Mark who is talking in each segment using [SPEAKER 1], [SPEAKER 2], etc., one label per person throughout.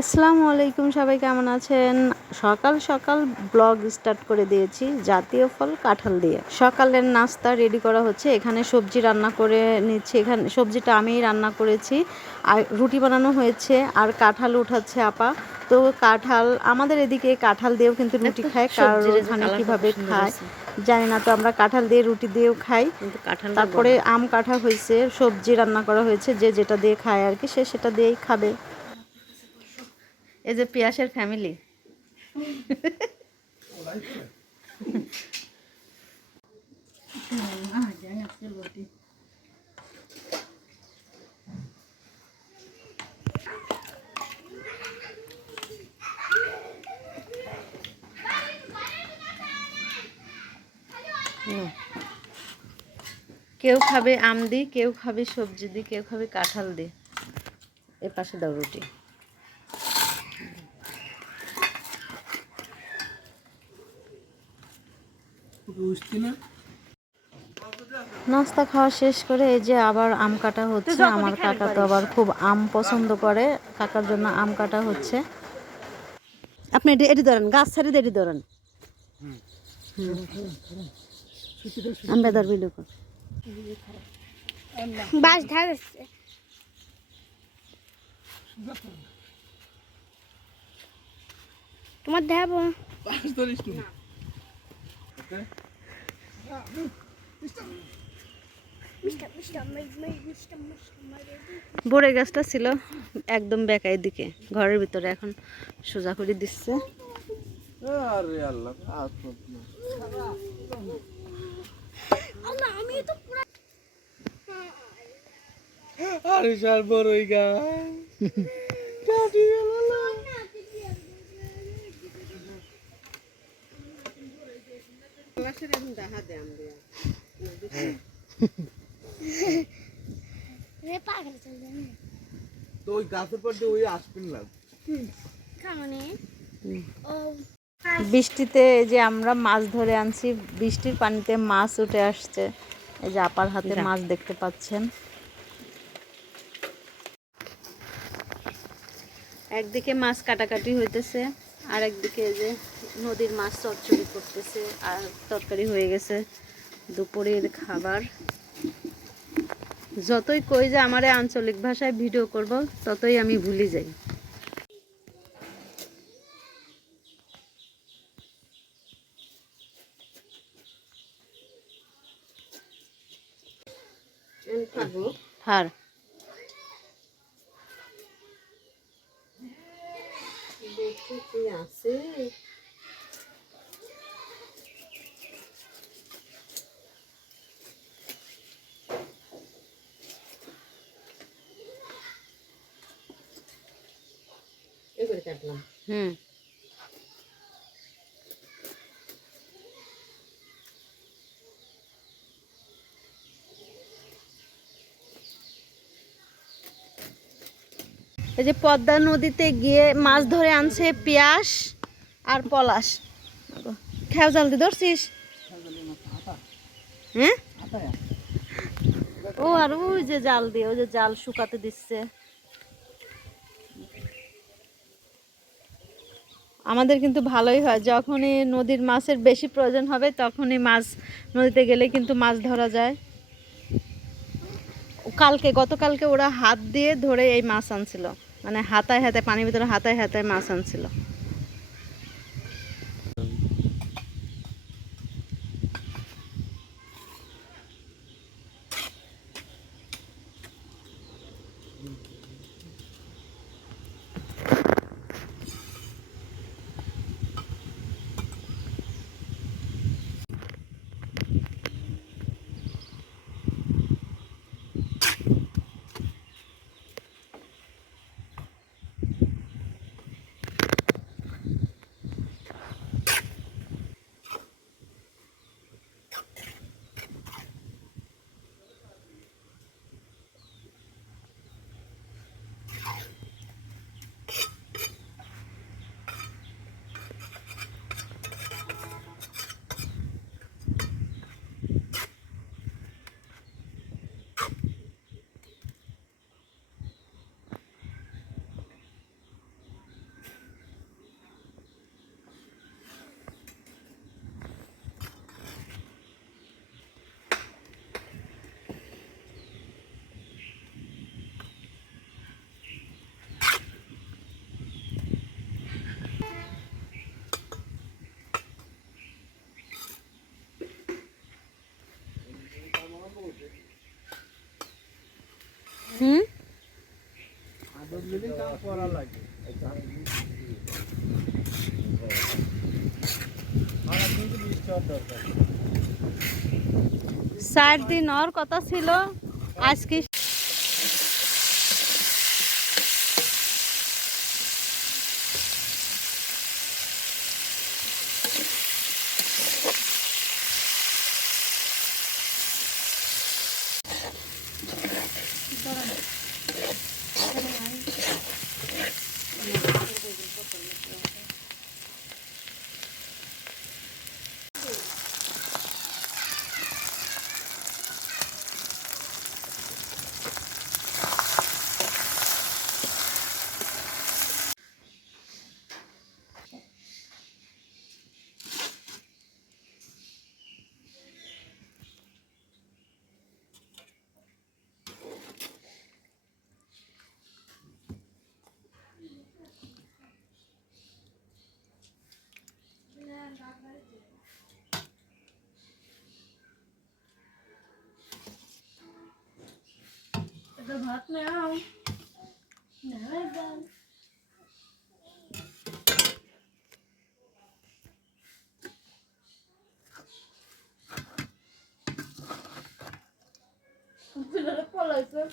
[SPEAKER 1] আসসালামু আলাইকুম সবাই কেমন আছেন? সকাল সকাল ব্লগ স্টার্ট করে দিয়েছি জাতীয় ফল কাঁঠাল দিয়ে। সকালের নাস্তা রেডি করা হচ্ছে এখানে সবজি রান্না করে নিচ্ছি এখানে সবজিটা আমিই রান্না করেছি। আর রুটি বানানো হয়েছে আর কাঁঠাল উঠাচ্ছে আপা। তো কাঁঠাল আমাদের এদিকে কাঁঠাল দিয়েও কিন্তু রুটি খায় কার ওখানে কীভাবে খায় জানি না তো আমরা কাঁঠাল দিয়ে রুটি দিয়েও খাই।
[SPEAKER 2] কাঁঠাল
[SPEAKER 1] তারপরে আম কাঁঠা হয়েছে সবজি রান্না করা হয়েছে যে যেটা দিয়ে খায় আর কি সে সেটা দিয়েই খাবে। এই যে পিয়াসের ফ্যামিলি কেউ খাবে আম দি, কেউ খাবে সবজি দি, কেউ খাবে কাঁঠাল দি। এ পাশে দাও রুটি। নাস্তা খাওয়া শেষ করে এই যে আবার আম কাটা হচ্ছে আমার কাকা তো আবার খুব আম পছন্দ করে কাকার জন্য আম কাটা হচ্ছে।
[SPEAKER 2] আপনি এটি এটি ধরেন গাছ ছাড়ি এটি ধরেন। আমরা ধরবি লোক
[SPEAKER 3] বাস ধারেছে তোমার দেখাবো
[SPEAKER 1] বড়ে গাছটা ছিল একদম বেকায় দিকে ঘরের ভিতরে এখন সোজা করে দিচ্ছে।
[SPEAKER 4] আরে আল্লাহ আসত
[SPEAKER 3] রে পাগল চলে
[SPEAKER 4] তো ওই গাছের পর দিয়ে ওই
[SPEAKER 3] ও
[SPEAKER 1] বৃষ্টিতে এই যে আমরা মাছ ধরে আনছি বৃষ্টির পানিতে মাছ উঠে আসছে। এই যে আপার হাতে মাছ দেখতে পাচ্ছেন। একদিকে মাছ কাটাকাটি হইতেছে। আর একদিকে যে নদীর মাছ চচ্চড়ি করতেছে আর তরকারি হয়ে গেছে দুপুরের খাবার। যতই কই যে আমারে আঞ্চলিক ভাষায় ভিডিও করব ততই আমি ভুলে যাই। হার হুম এই যে পদ্মা নদীতে গিয়ে মাছ ধরে আনছে পিয়াস আর পলাশ। খেয়াও জাল দিয়ে ধরছিস? হ্যাঁ? ও আর ওই যে জাল দিয়ে, ওই যে জাল শুকাতে দিচ্ছে। আমাদের কিন্তু ভালোই হয়। যখনই নদীর মাছের বেশি প্রয়োজন হবে, তখনই মাছ নদীতে গেলে কিন্তু মাছ ধরা যায়। কালকে, গতকালকে ওরা হাত দিয়ে ধরে এই মাছ আনছিল। মানে হাতায় হাতে পানির ভিতরে হাতায় হাতায় মাছ আনছিল। হুম?
[SPEAKER 4] চার দিন কাম কথা ছিল আমার
[SPEAKER 1] Not now. Now I'm gonna follow.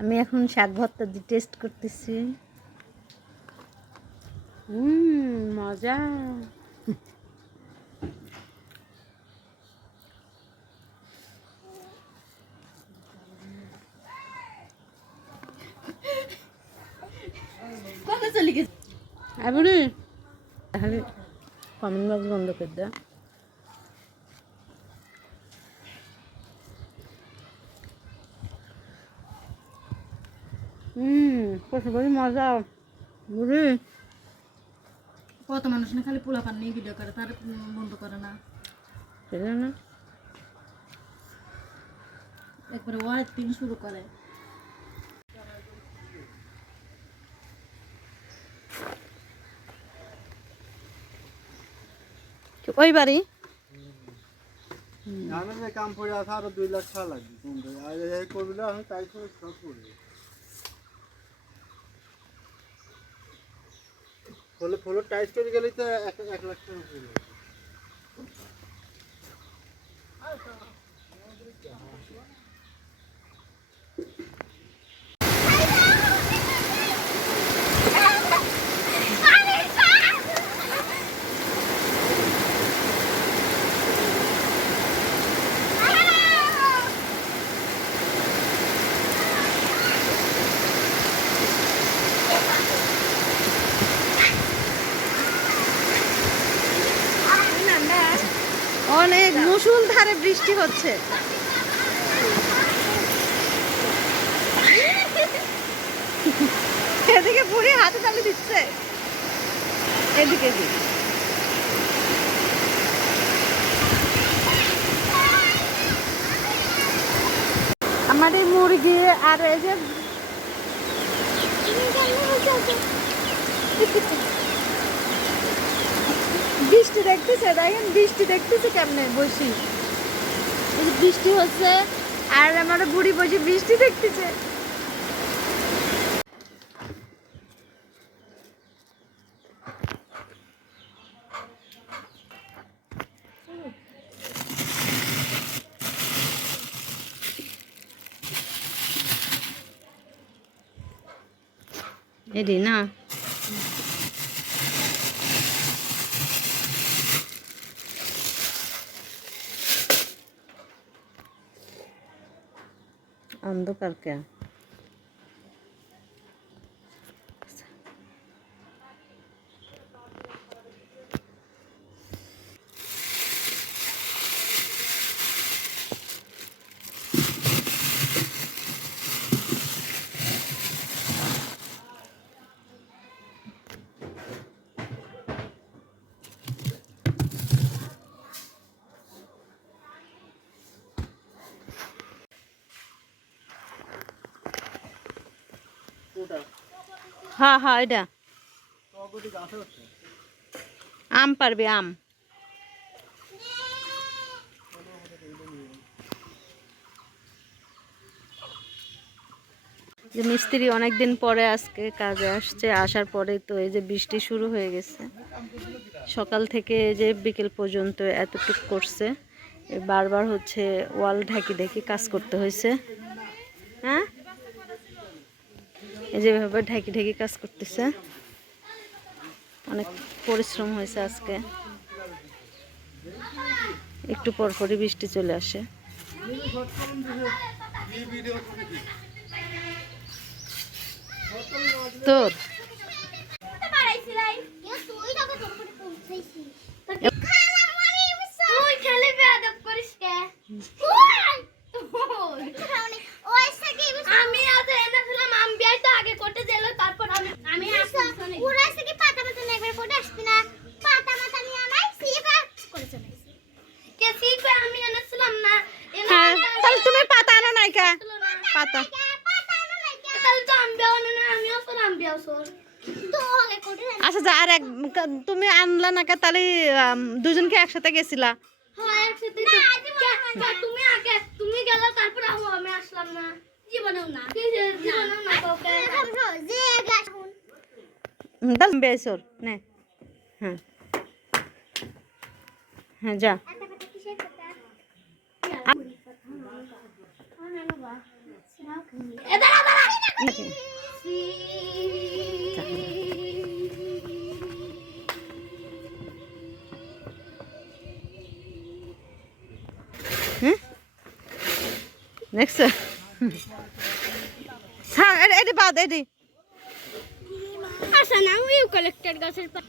[SPEAKER 1] আমি এখন শাক ভর্তা দিয়ে টেস্ট করতেছি। হুম মজা। আবুরে তাহলে কমেন্ট বক্স বন্ধ করে দাও। বড় মজা। বুড়ি
[SPEAKER 5] কত মানুষ না খালি পোলা পান নিয়ে ভিডিও করে তার বন্ধ করে না।
[SPEAKER 1] সেটা না
[SPEAKER 5] একবারে ওয়ার তিন শুরু করে।
[SPEAKER 1] ওই বাড়ি?
[SPEAKER 4] আমি যে কাম করে আসা আরও দুই লাখ টাকা লাগবে। আর এই করবি আমি তাই করে সব করব ফলে ফলো টাইট করে গেলেই তো এক লাখ টাকা পড়বে
[SPEAKER 1] অনেক মুসুল বৃষ্টি হচ্ছে। এদিকে বুড়ি হাতে তালি দিচ্ছে। এদিকে দি আমার এই মুরগি আর এই যে বৃষ্টি দেখতেছে, দেখেন বৃষ্টি দেখতেছে কেমনে বসি। বৃষ্টি হচ্ছে আর আমার বুড়ি বসে বৃষ্টি দেখতেছে। এডি না। অন্ধকার কে হ্যাঁ হ্যাঁ এটা আম পারবে, আম। যে মিস্ত্রি অনেকদিন পরে আজকে কাজে আসছে, আসার পরে তো এই যে বৃষ্টি শুরু হয়ে গেছে। সকাল থেকে যে বিকেল পর্যন্ত এতটুক করছে। বারবার হচ্ছে ওয়াল ঢাকি ঢাকি কাজ করতে হয়েছে। হ্যাঁ? এই যেভাবে ঢাকি ঢাকি কাজ করতেছে। অনেক পরিশ্রম হয়েছে আজকে। একটু পরপরই বৃষ্টি চলে আসে। তোর?
[SPEAKER 3] তুই খেলে বেয়াদব করিস কে আমি আজ এনেছিলাম আম বিয়াই তো আগে কোটে দিল তারপর আমি আমি পুরো এসে কি পাতা মাতা নেবে কোটে আসবি না পাতা মাতা নিয়ে আনাই সিফা করে চলে কে সিফা আমি এনেছিলাম না
[SPEAKER 1] হ্যাঁ তাহলে তুমি পাতা আনো নাই কা পাতা
[SPEAKER 3] তাহলে তো আম বিয়াও না আমিও তো আম বিয়াও সর তো আগে কোটে
[SPEAKER 1] আচ্ছা যা আর এক তুমি আনলা না কা তাহলে আম, দুজনকে একসাথে গেছিলা
[SPEAKER 3] হ্যাঁ একসাথে তো কে- তুমি আগে তুমি গেলে তারপর আহো আমি আসলাম না জীবনেও না জীবনেও না কাউকে। যে গাছ
[SPEAKER 1] হুম, তাহলে বেসর নে। হ্যাঁ। হ্যাঁ যা। নেক্সট হ্যাঁ এটি বাদ এটি
[SPEAKER 3] আসা না ইউ কালেক্টেড গাছের পা